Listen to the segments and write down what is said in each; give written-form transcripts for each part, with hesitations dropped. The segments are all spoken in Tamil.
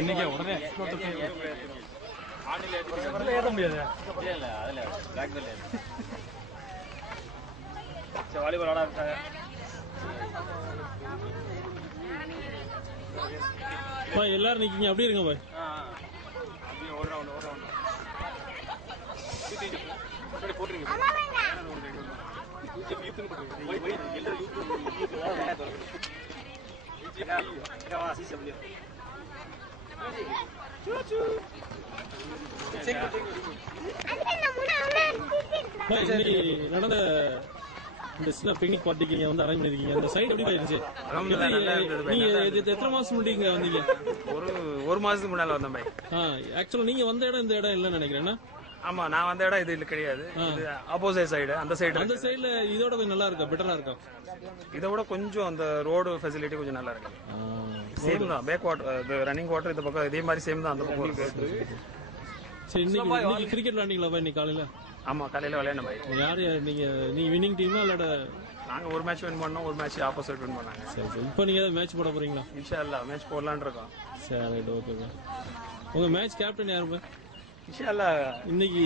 இன்னைக்கு உடனே ஏற முடியாது. வாலிபால் ஆட ஆரம்பிச்சாங்க. எல்லாரும் நிக்கீங்க, அப்படியே இருங்க பாய். நடந்த இந்த சின்ன பிக்னிக் பார்ட்டிக்கு நீங்க வந்து அரேஞ்ச் பண்ணிருக்கீங்க. அந்த சைடு எப்படி போயிருந்துச்சு? நீங்க எத்தனை மாசம் முன்னாடி இங்க வந்தீங்க? ஒரு மாசத்துக்கு முன்னால வந்தேன் பாய். ஆக்சுவலா நீங்க வந்த இடம் இந்த இடம் இல்லன்னு நினைக்கிறேன். ஆமா, நான் வந்த இடம் இது கிடையாது. ஆப்போசிட் சைடு, அந்த சைடுல இதோட கொஞ்சம் நல்லா இருக்கா, பெட்டரா இருக்கா? இதை விட கொஞ்சம் அந்த ரோடு ஃபெசிலிட்டி கொஞ்சம் நல்லா இருக்கு. சேம் தான், பேக் வாட்டர், ரன்னிங் வாட்டர் இந்த பக்கம் இதே மாதிரி சேம் தான் அந்த பக்கம் இருக்கு. சரி, இன்னைக்கு கிரிக்கெட் விளையாண்டீங்களா பாய்? இன்னைக்கு காலையில? ஆமா, காலையில விளையாட பாய். யாரு நீங்க வின்னிங் டீமா இல்ல? நாங்க ஒரு மேட்ச் வின் பண்ணோம், ஒரு மேட்ச் ஆப்போசிட் வின் பண்ணாங்க. சரி, இப்போ நீங்க ஏதாவது மேட்ச் போட போறீங்களா? இன்ஷா அல்லாஹ் மேட்ச் போடலாம்னு இருக்கோம். சரி, ஓகே. உங்க மேட்ச் கேப்டன் யாரு பாய்? இன்ஷா அல்லாஹ் இன்னைக்கு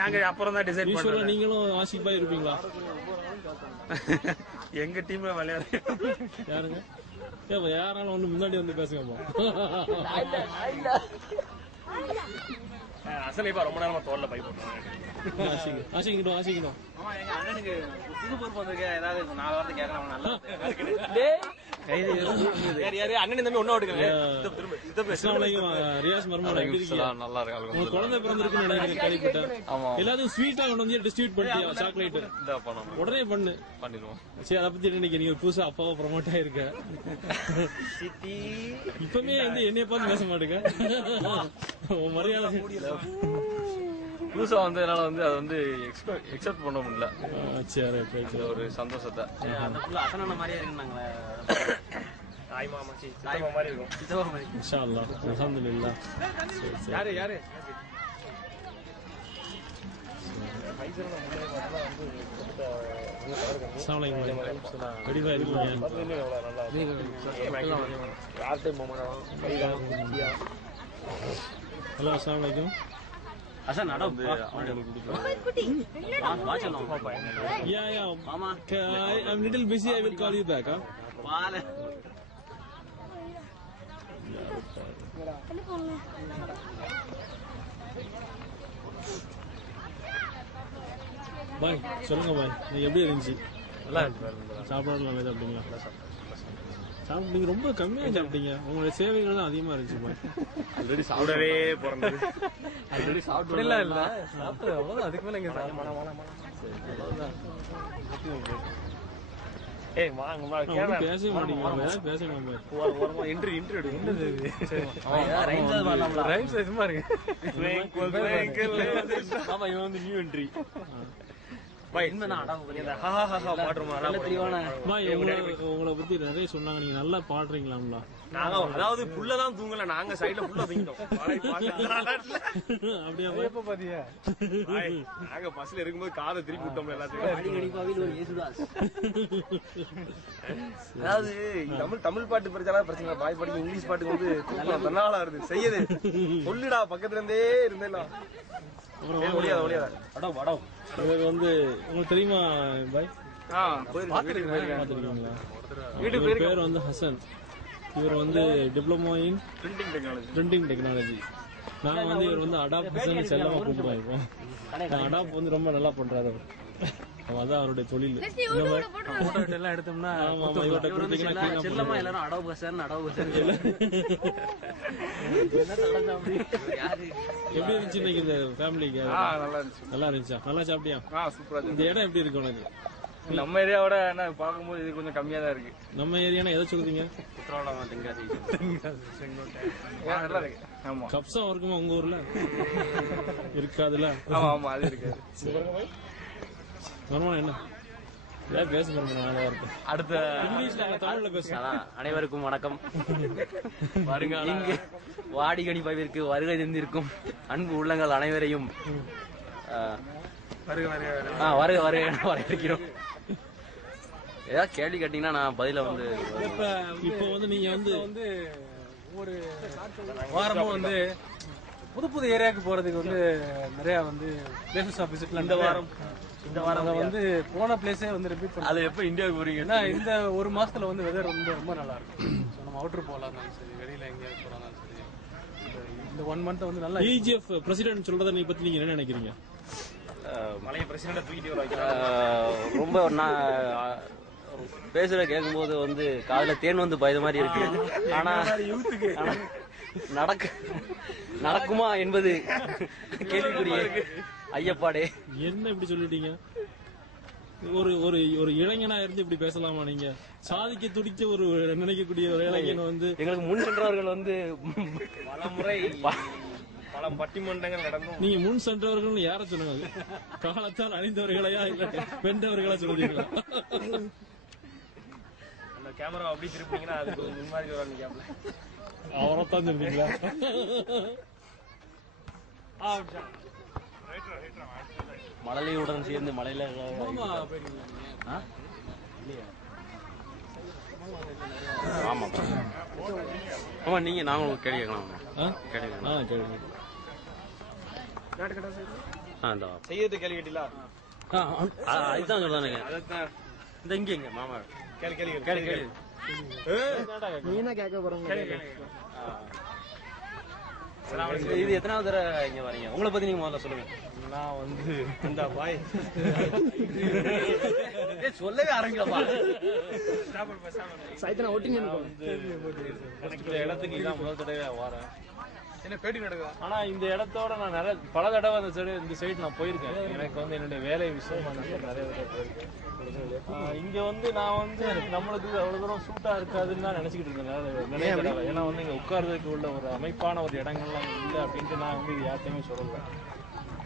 நாங்க அப்புறம் தான் டிசைட் பண்ணுவோம். நீங்களும் ஆசிக் பாய் இருப்பீங்களா? எங்க டீம்ல விளையாடு யாருங்க? யாராலும் ஒண்ணு முன்னாடி வந்து பேசுங்கப்பா. அசலைப்பா ரொம்ப நேரமா தோல்ல பை போட்டுருவாங்க. ஆசிக்கணும். புது பொறுப்பு வந்திருக்க, ஏதாவது 4 வாரத்தை கேட்கலாம். நல்லா அண்ணன் தம்பி ஒன்னும் ரியாஸ் மர்மூலா நல்லா இருக்கு. குழந்தை பிறந்திருக்குன்னு நினைக்கிறேன், கேள்விப்பட்டேன். எல்லாத்தையும் ஸ்வீட்டா கொண்டு வந்து டிஸ்ட்ரிபியூட் பண்ணிட்டியா? சாக்லேட் உடனே பண்ணிடுவோம். சரி, அதை பத்தி இன்னைக்கு நீங்க புதுசா அப்பாவை ப்ரமோட் ஆயிருக்க. இப்பமே வந்து என்னைய பார்த்து பேச மாட்டேங்க. மரியாதை புதுசா வந்து என்னால வந்து அதை வந்து எக்ஸெப்ட் பண்ண முடியல. சரி, ஒரு சந்தோஷத்தை அசன மாதிரியே இருக்குன்னாங்களே. இன்ஷா அல்லாஹ், அல்ஹம்துலில்லாஹ். யாரு அஸ்ஸலாமு அலைக்கும். கடிவா இருக்கீங்க? ஹலோ, அஸ்ஸலாமு அலைக்கும். அசன் நட Yeah. Mama. I'm little busy. I will call you back. பாய், சொல்லுங்க பாய், நீங்க எப்படி இருந்துச்சு? நல்லா இருக்கு. சாப்பாடு நல்லா சாப்பிட்டீங்களா? சாப்பிட்டீங்க, ரொம்ப கம்மியா சாப்பிட்டீங்க. உங்களுடைய சேவைகள் தான் அதிகமா இருந்துச்சு பாய். ஆல்ரெடி சாப்பிடவே போறது. ஆல்ரெடி சாப்பிட்டு இல்ல சாப்பிட்டு அவ்வளவுதான். அதுக்கு மேல இங்க ஏய் வாங்க பேசவே மாட்டீங்க. பேசலாம் பாய். இன்டர்வியூ என்னது இது? ரைம்ஸ் சும்மா இருக்கு. ஆமா, இவன் வந்து நியூ என்ட்ரி. உங்களை பத்தி நிறைய சொன்னாங்க, நீங்க நல்லா பாடுறீங்களாம்ல? நாங்க அதாவது புள்ளதான் தூங்கல, நாங்க சைடுல புள்ள தூங்கிட்டோம். அப்படியா? எப்ப பாத்தியா? நாங்க பஸ்ல இருக்கும்போது காதை திருப்பி விட்டோம் எல்லாத்தையும். அதாவது தமிழ் பாட்டு படிச்சாலும் பிரச்சனை, பாய் படிக்க இங்கிலீஷ் பாட்டுக்கு வந்து தூக்கம் தன்னால வருது. செய்யுது சொல்லுடா, பக்கத்துல இருந்தே இருந்தேன்னா இவர் வந்து உங்களுக்கு தெரியுமா பாய்? பாத்துருக்கீங்களா? இவர் பேர் வந்து ஹசன். இவர் வந்து டிப்ளமோ இன் பிரிண்டிங் டெக்னாலஜி. நாங்க வந்து இவர் வந்து அடாப் ஹசன் செல்லமா கூப்பிடுவோம். அடாப் வந்து ரொம்ப நல்லா பண்றாரு. அதான் அவருடைய தொழில். எல்லாம் எடுத்தோம்னா செல்லமா எல்லாரும் அடாப் ஹசன் எப்படி இருந்துச்சு இன்னைக்கு இந்த ஃபேமிலிக்கு? நல்லா இருந்துச்சா? நல்லா சாப்பிட்டியா? சூப்பரா. இந்த இடம் எப்படி இருக்கு உனக்கு? நம்ம ஏரியாவோட பாக்கும்போது இது கொஞ்சம் கம்மியா தான் இருக்கு. நம்ம ஏரியானா எதை சொல்றீங்க? கப்சா இருக்குமா உங்க ஊர்ல? இருக்காதுல்ல? ஆமா, அது இருக்கு. வருமானம் என்ன பேச அடுத்த இங்கிலீஷ்ல தமிழ்ல பேசலாம். அனைவருக்கும் வணக்கம். இங்கு வாடிகனி பைவிற்கு வருகை தந்திருக்கும் அன்பு உள்ளங்கள் அனைவரையும் வருக வரவேற்கிறோம். ஏதாவது கேள்வி கேட்டீங்கன்னா நான் பதில வந்து இப்போ வந்து நீங்க வந்து ஒரு வாரமும் வந்து புது புது ஏரியாவுக்கு போறதுக்கு வந்து நிறைய வந்து பிளேசஸ் ஆஃப் விசிட்ல இந்த வாரம் வந்து போன பிளேஸே வந்து ரிப்பீட் பண்ண. அது எப்போ இந்தியாவுக்கு போறீங்க? ஏன்னா இந்த ஒரு மாசத்துல வந்து வெதர் ரொம்ப ரொம்ப நல்லா இருக்கும். ஸோ நம்ம அவுட்டர் போகலாம் சரி, வெளியில எங்கேயாவது போகலாம் சரி, இந்த 1 மந்த் வந்து நல்லா. EGF பிரசிடென்ட் சொல்றதை நீ பத்தி நீங்க என்ன நினைக்கிறீங்க? மலைய பிரசிடென்ட் தூக்கிட்டு வர ரொம்ப நான் பேசுற கேட்கும்போது வந்து காதுல தேன் வந்து பயத மாதிரி இருக்கு. ஆனா நடக்குமா என்பது கேள்விக்குரிய ஐயப்பாடே. என்ன இப்படி சொல்லிட்டீங்க? ஒரு ஒரு ஒரு இளைஞனா இருந்து இப்படி பேசலாமா? நீங்க சாதிக்க துடிக்க ஒரு நினைக்கக்கூடிய ஒரு இளைஞன் வந்து எங்களுக்கு முன் சென்றவர்கள் வந்து பல பட்டிமன்றங்கள் நடந்தும் நீங்க முன் சென்றவர்கள் யார சொல்லுங்க? காலத்தால் அணிந்தவர்களையா இல்ல வென்றவர்களா சொல்றீங்களா? அந்த கேமரா அப்படி திருப்பினீங்கன்னா அதுக்கு முன்மாதிரி வர கேப்ல அவரைத்தான் சொல்றீங்களா? மழலையுடன் சேர்ந்து மலையில ஆமா ஆமா. நீங்க நாங்களும் கேள்வி கேட்கலாம். செய்யறது கேள்வி கேட்டீங்களா? அதுதான் சொல்றானுங்க. இந்த இங்க மாமா கேள்வி இது எத்தனாவது தடவை இங்க வரீங்க? உங்களை பத்தி நீங்க முதல்ல சொல்லுங்க. நான் வந்து இந்த பாய் சொல்லவே ஆரம்பிக்கலாமா? இடத்துக்கு இதான் முதல் தடவை வரேன். என்ன பேட்டி நடக்குதா? ஆனா இந்த இடத்தோட நான் நிறைய பல தடவை இந்த சைடு நான் போயிருக்கேன். எனக்கு வந்து என்னுடைய வேலை விஷயமா நான் நிறைய தடவை போயிருக்கேன். இங்க வந்து நான் வந்து நம்மளுக்கு அவ்வளவு தூரம் சூட்டா இருக்காதுன்னு தான் நினைச்சுக்கிட்டு இருக்கேன் நிறைய தடவை. ஏன்னா வந்து இங்க உட்கார்றதுக்கு உள்ள ஒரு அமைப்பான ஒரு இடங்கள்லாம் இல்லை அப்படின்ட்டு நான் வந்து யார்த்தையுமே சொல்லல.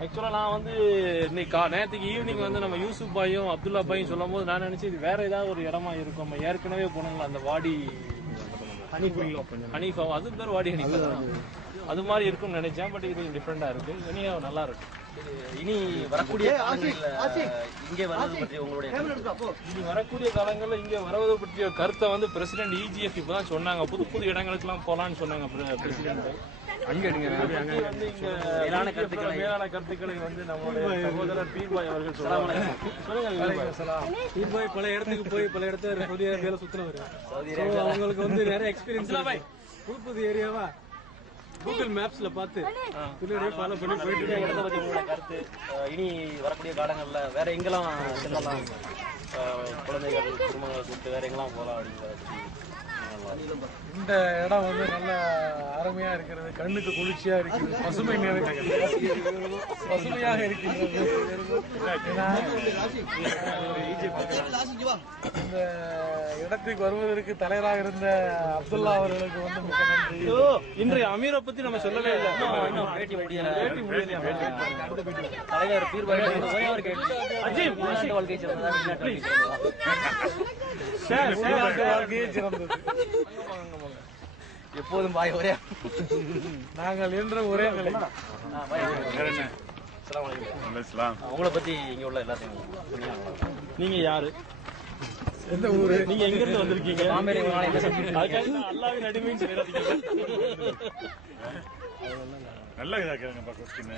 ஆக்சுவலா நான் வந்து இன்னைக்கு நேற்றுக்கு ஈவினிங் வந்து நம்ம யூசுப் பாயும் அப்துல்லா பாயும் சொல்லும் போது நான் நினைச்சேன் இது வேற ஏதாவது ஒரு இடமா இருக்கும். நம்ம ஏற்கனவே போனோம்ல அந்த வாடி ஹனீஃபா, அது பேர் வாடி ஹனீஃபா, அது மாதிரி இருக்கும்னு நினைச்சேன். பட் இது டிஃப்ரெண்டா இருக்கு. இனியா நல்லா இருக்கு. இனி வரக்கூடிய இங்கே வருவது பற்றி உங்களுடைய இனி வரக்கூடிய காலங்களில் இங்க வருவது பற்றிய கருத்தை வந்து பிரசிடென்ட் EGF இப்பதான் சொன்னாங்க. புது புது இடங்களுக்கு எல்லாம் போலான்னு சொன்னாங்க பிரசிடென்ட். அங்க வந்து இங்க மேலான கருத்துக்களை வந்து நம்மளுடைய சகோதரர் பீர்பாய் அவர்கள் சொல்லுவாங்க. பீர்பாய் பல இடத்துக்கு போய் பல இடத்துல சவுதி அரேபியால சுத்தினவர். அவங்களுக்கு வந்து நிறைய எக்ஸ்பீரியன்ஸ். புது புது ஏரியாவா கூகுள் மேப்ஸ்ல பார்த்து ஃபாலோ பண்ணி போயிட்டு இடத்தை பத்தி உங்களோட கருத்து, இனி வரக்கூடிய காலங்கள்ல வேற எங்கெல்லாம் செல்லலாம், குழந்தைகள் குடும்பங்களை கூப்பிட்டு வேற எங்கெல்லாம் போகலாம் அப்படிங்கிறத இந்த இடம் வந்து நல்ல அருமையா இருக்கிறது, கண்ணுக்கு குளிர்ச்சியா இருக்கிறது, பசுமையாக இருக்கின்றது. இந்த இடத்துக்கு வருவதற்கு தலைவராக இருந்த அப்துல்லா அவர்களுக்கு வந்து மிக நன்றி. இன்றைய அமீரை பத்தி நம்ம சொல்லவே இல்லை. தலைவர் பீர்பாய் ஒரே ஒரு கேள்வி, வாழ்க்கை வாழ்க்கையே சிறந்தது. எப்போதும் பாய் ஒரே நாங்கள் என்ற ஒரே நிலை. உங்களை பத்தி இங்க உள்ள எல்லாத்தையும் நீங்க யாரு, எந்த ஊரு, நீங்க எங்க இருந்து வந்திருக்கீங்க? அல்லாவின் அடிமைன்னு சொல்லிடாதீங்க. நல்ல இதா கேளுங்கப்பா கொஸ்டின்.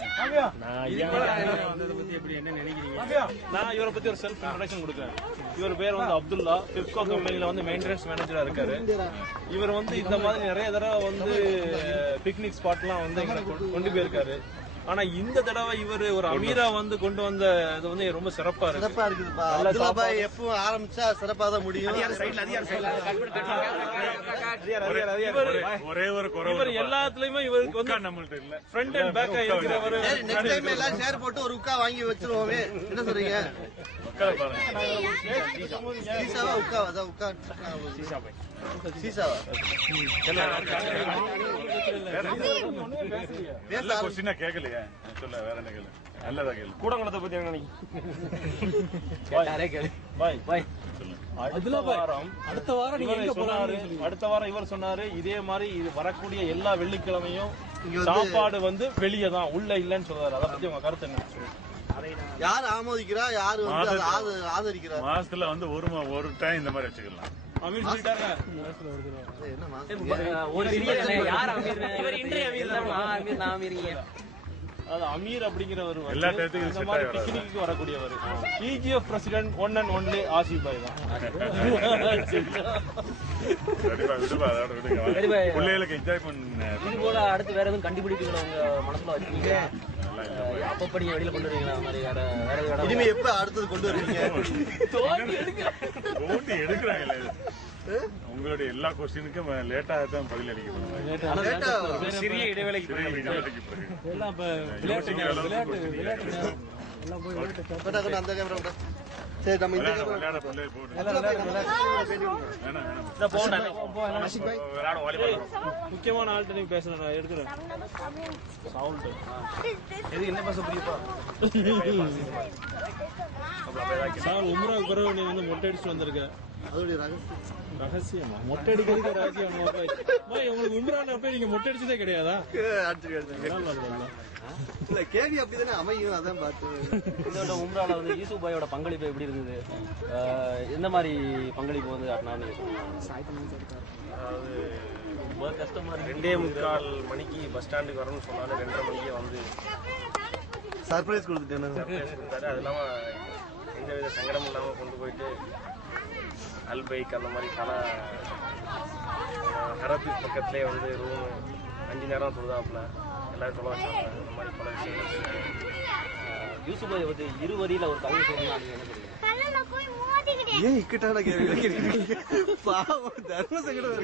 நான் இவரை பத்தி ஒரு செல்ஃப் இன்ட்ரோடக்ஷன் கொடுக்குறேன். இவர் பேர் வந்து அப்துல்லா, பிப்கோ கம்பெனில வந்து மெயின்டெனன்ஸ் மேனேஜரா இருக்காரு. இவர் வந்து இந்த மாதிரி நிறைய தடவை வந்து பிக்னிக் ஸ்பாட்லாம் வந்து எங்களை கொண்டு போயிருக்காரு. ஆனா இந்த தடவை இவர் ஒரு அமீரா வந்து கொண்டு வந்த இது வந்து ரொம்ப சிறப்பா இருக்கு. சிறப்பா இருக்குதுப்பா. அப்துல்லா பாய் எப்பவும் ஆரம்பிச்சா சிறப்பா தான் முடியும். ஒரே ஒரு குறை, இவர் எல்லாத்துலயுமே இவருக்கு வந்து நம்மள்ட்ட இல்ல. ஃப்ரண்ட் அண்ட் பேக்கா இருக்கிறவர். நெக்ஸ்ட் டைம் எல்லாம் ஷேர் போட்டு ஒரு உக்கா வாங்கி வச்சிருவோமே. என்ன சொல்றீங்க? சீசாவா உக்காவா? அதான் உக்கா சீசாவா? நல்ல கொஸ்டினா கேட்கலையே, சொல்ல வேற என்ன கேளு. நல்லதா கேளு. கூடங்குளத்தை பத்தி என்ன அடுத்த வாரம் நீங்க எங்க போறாரு? அடுத்த வாரம் இவர் சொன்னாரு இதே மாதிரி இது வரக்கூடிய எல்லா வெள்ளிக்கிழமையும் சாப்பாடு வந்து வெளியே தான், உள்ள இல்லன்னு சொல்றாரு. அதை பத்தி உங்க கருத்து என்ன? யார் ஆமோதிக்கிறா, யாரு வந்து அதை ஆதரிக்கிறா? மாசத்துல வந்து ஒரு டைம் இந்த மாதிரி வச்சுக்கலாம். அமீர் சொல்லிட்டாங்க. என்ன ஒரு யார் அமீர்? இவர் இன்றைய அமீர் தான். அமீர் நான் அமீர்ங்க. அது அமீர் அப்படிங்கிறவர் எல்லா டயத்துக்கும் இந்த மாதிரி பிக்னிக்கு வரக்கூடியவர். E G F president one and only Asif Bhai தான். பிள்ளைகளுக்கு என்ஜாய் பண்ண இது போல அடுத்து வேற எதுவும் கண்டுபிடிப்புகளை உங்க மனசுல வச்சுக்கீங்க? அப்பப்ப நீங்க வெளியில கொண்டு வருவீங்களா? அந்த மாதிரி வேற எதுவும் இனிமே எப்ப அடுத்தது கொண்டு வருவீங்க? ஓட்டி எடுக்கிறாங்க. உங்களுடைய எல்லா கொஸ்டினுக்கும் லேட்டா தான் பதில் அளிக்கணும். சிறிய இடைவேளைக்கு எல்லாம் இப்ப அந்த கேமரா சரி, நம்ம இந்த கேமரா முக்கியமான ஆள்கிட்ட நீங்க பேசணும். நான் எடுக்கிறேன். என்ன பேச புரியுப்பா? சார் உம்ராவுக்கு பிறகு நீ வந்து மொட்டை அடிச்சுட்டு வந்திருக்க. அதோடைய ரகசியம் ரகசியமா? மொட்டை அடிக்கிறதுக்கு ரகசியம். உங்களுக்கு உம்ரான போய் நீங்க மொட்டை அடிச்சதே கிடையாதா? இல்ல, கேள்வி அப்படிதானே அமையும், அதான் பார்த்து. இந்த உம்ரால வந்து யூசுப் பாயோட பங்களிப்பு எப்படி இருந்தது? எந்த மாதிரி பங்களிப்பு வந்து அதாவது ரொம்ப கஷ்டமா இருக்கு. 2:45 மணிக்கு பஸ் ஸ்டாண்டுக்கு வரணும்னு சொன்னாலும் 2:30 மணிக்கே வந்து சர்ப்ரைஸ் கொடுத்துட்டேன். கொடுத்தாரு. அது இல்லாம எந்தவித சங்கடமும் இல்லாம கொண்டு போயிட்டு அல்பைக் அந்த மாதிரி பல ஹரத்து பக்கத்திலே வந்து ரூம் 5 நேரம் தொழுதாப்புல எல்லாரும் சொல்ல வச்சாங்க. அந்த மாதிரி பல விஷயங்கள். யூசுப் பாய் வந்து 2 வரியில ஒரு கவிதை சொல்லணும். நீங்க என்ன சொல்றீங்க? ஏன் இக்கட்டான கேள்வி? பாவம், தர்ம சங்கடம்.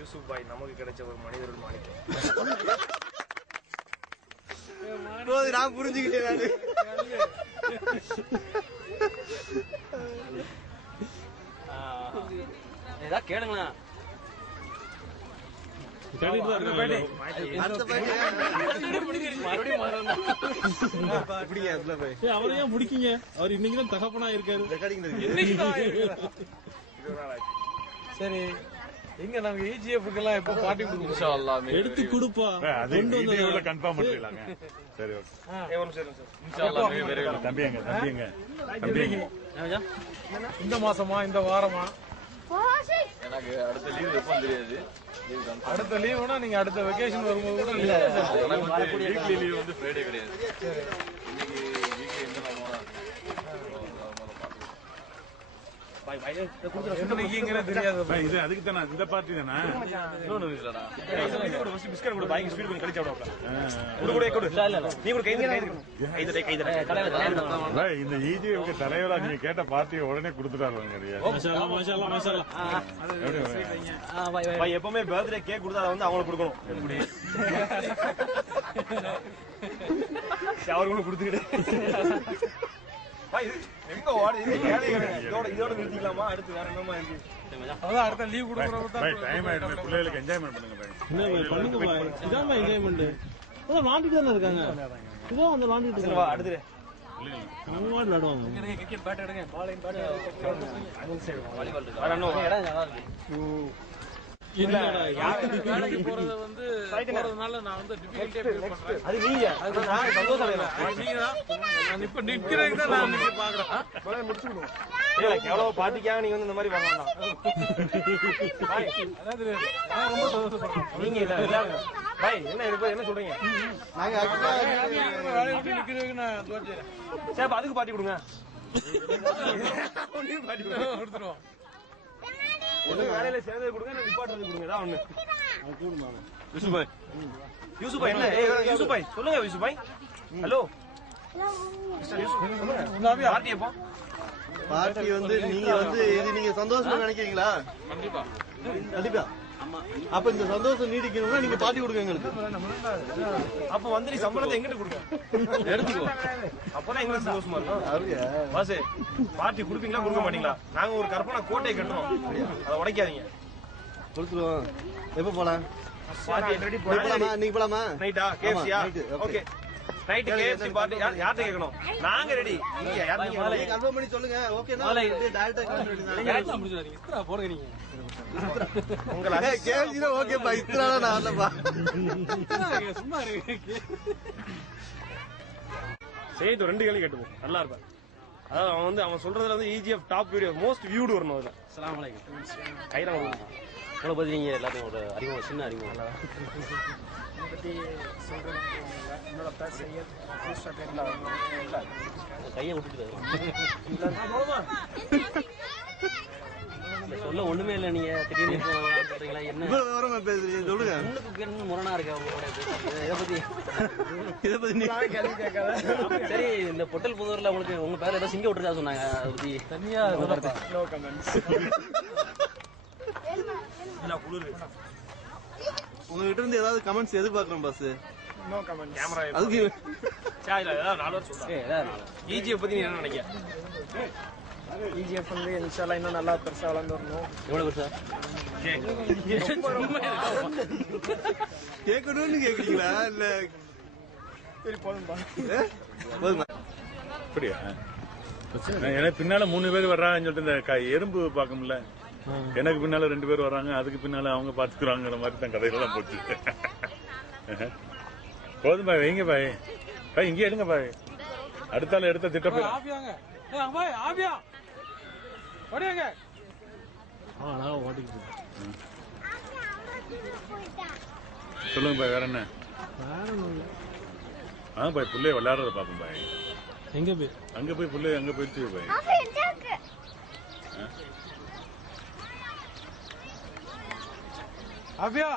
யூசுப் பாய் நமக்கு கிடைச்ச ஒரு மனிதர்கள் மாணிக்கம். நான் புரிஞ்சுக்கிட்டேன். ஏதாவது கேளுங்களா? அவரை ஏன் பிடிக்கீங்க? அவர் இன்னைக்குதான் தகப்பனா இருக்காரு. சரி, எங்க நாங்க EGF எல்லாம் எப்ப பாட்டி கொடுக்கணும்? எடுத்து கொடுப்பா. கன்ஃபார்ம் பண்ணிடலாங்க. சரி, தம்பிங்க இந்த மாசமா இந்த வாரமா? எனக்கு அடுத்த லீவ் எப்போ தெரியாது. அடுத்த லீவுனா நீங்க அடுத்த வெக்கேஷன் வரும்போது கூட இல்ல. எனக்கு வந்து வீக்லி லீவ் வந்து ஃப்ரைடே கிடையாது. இன்னைக்கு வீக்லி எந்த நாள் தெரியாது. இது அதுக்கு தானே இந்த பார்ட்டி தானே. பிஸ்கட் கூட பாய்க்கு ஸ்பீட் கொஞ்சம் கழிச்சு நீ கூட இந்த EGF தலைவரா நீங்க கேட்ட பார்ட்டியை உடனே கொடுத்துட்டாரு. எப்பவுமே பர்த்டே கேக் கொடுத்தா வந்து அவங்களுக்கு கொடுக்கணும். எப்படி அவர்களும் கொடுத்துக்கிட்டு எங்க இதோட நிறுத்திக்கலாமா? அடுத்து வேற என்னமா இருக்கு? அதான் அடுத்த லீவ் கொடுக்குறப்ப டைம் ஆயிடுமே. பிள்ளைகளுக்கு என்ஜாய்மெண்ட் பண்ணுங்க. இதான் என்ஜாய்மெண்ட். விளாண்டுட்டு தானே இருக்காங்க. இதான் வந்து விளாண்டுட்டு இருக்காங்க. அடுத்து விளாடுவாங்க. கிரிக்கெட் பேட் எடுங்க. வேலைக்கு போறத வந்து போறதுனால நான் வந்து டிஃபிகல்ட்டியா ஃபீல் பண்றேன். அது நீங்க சந்தோஷம் நான் இப்ப நிக்கிறதுக்கு தான் நான் இன்னைக்கு பாக்குறேன். எவ்வளவு பாட்டிக்காக நீங்க வந்து இந்த மாதிரி வரலாம். அதாவது நான் ரொம்ப சந்தோஷப்படுறேன். நீங்க இல்ல பாய் என்ன சொல்றீங்க? நாங்க வேலையை விட்டு நிக்கிறதுக்கு நான் தோச்சுறேன். சரி, அதுக்கு பாட்டி கொடுங்க. கொடுத்துருவோம். வேலையில சேர்ந்தது கொடுங்க, நிப்பாட்டுறது கொடுங்க. ஏதாவது ஒண்ணு. யூசுப் பாய் என்ன? யூசுப் பாய் சொல்லுங்க. Yusuf bye hello. பார்ட்டி எப்போ? பார்ட்டி வந்து நீங்க வந்து இது நீங்க சந்தோஷமா நினைக்கிறீங்களா? கண்டிப்பா கண்டிப்பா. அப்ப இந்த சந்தோஷம் நீடிக்கணும்னா நீங்க பார்ட்டி கொடுங்க எங்களுக்கு. அப்ப வந்து நீ சம்பளத்தை எங்கிட்ட கொடுங்க, எடுத்துக்கோ. அப்பதான் எங்களுக்கு சந்தோஷமா இருக்கும். பாசே, பார்ட்டி கொடுப்பீங்களா கொடுக்க மாட்டீங்களா? நாங்க ஒரு கற்பனை கோட்டையை கட்டுறோம், அதை உடைக்காதீங்க. கொடுத்துருவோம். எப்ப போலாம்? பார்ட்டி ரெடி போலாமா? நீங்க போலாமா? நைட்டா? கேஎஃப்சியா? Okay. Okay. Night KFC party யார்கிட்ட கேட்கணும்? நாங்க ரெடி. நீங்க யார்கிட்ட கன்ஃபார்ம் பண்ணி சொல்லுங்க. ஓகேனா டைரக்டா கிளம்ப வேண்டியதான். போடுங்க நீங்க. உங்கள கேஜி தான் ஓகேப்பா. இத்தனால நான் வரலப்பா. சும்மா இருக்கு. செய்து 2 கேள்வி கேட்டுப்போம். நல்லா இருப்பேன். அதாவது அவன் வந்து அவன் சொல்றதுல வந்து EGF top video most viewed வரணும் அதுல. அஸ்ஸலாமு அலைக்கும். கையில உங்களை பத்தி நீங்க எல்லாத்தையும் ஒரு அறிமுகம், சின்ன அறிமுகம். என்னோட பேர் சையத். கையை விட்டுட்டு சொல்ல ஒண்ணுமே இல்லை. நீங்க திடீர்னு சொல்றீங்களா? என்ன இவ்வளவு விவரமா பேசுறீங்க சொல்லுங்க. முன்னுக்கு முரணா இருக்கா உங்களோட இதை பத்தி? கேள்வி கேட்காத. சரி, இந்த பொட்டல் புதூர்ல உங்களுக்கு உங்க பேர் ஏதோ சிங்க விட்டுருக்கா சொன்னாங்க. அதை பத்தி தனியா நோ கமெண்ட்ஸ். உங்ககிட்ட இருந்து ஏதாவது கமெண்ட்ஸ் எதிர்பார்க்கிறோம் பாஸ். No comments. கேமரா அதுக்கு இல்ல ஏதாவது 4 வருஷம் சொல்றேன். EGF பத்தி நீ என்ன நினைக்கிற? EGF வந்து இன்ஷால்லா இன்னும் நல்லா பெருசா வளர்ந்து வரணும். எவ்வளவு பெருசா? கேட்கணும்னு கேக்குறீங்களா இல்ல? சரி போதும்பா. போதுமா? அப்படியா? எனக்கு பின்னால 3 பேர் வர்றாங்கன்னு சொல்லிட்டு இந்த எறும்பு பார்க்க முடியல. எனக்கு பின்னால 2 பேர் வர்றாங்க, அதுக்கு பின்னால அவங்க பாத்துக்கிறாங்கிற மாதிரி தான் கதைகள்லாம் போச்சு. போதும் பாய், வைங்க பாய். பாய் இங்கே எடுங்க பாய். அடுத்தால எடுத்த திட்டம் போய் ஆபியாங்க. பாய் ஆபியா. ஓடிங்க. நான் ஓடிக்கிட்டு சொல்லுங்க பாய், வேற என்ன? வேற ஒண்ணும் இல்ல. பாய் புள்ளைய விளையாடுறத பாப்போம் பாய். எங்க போய் அங்க போய் புள்ளைய அங்க போயிடுச்சு பாய். ஆபியா.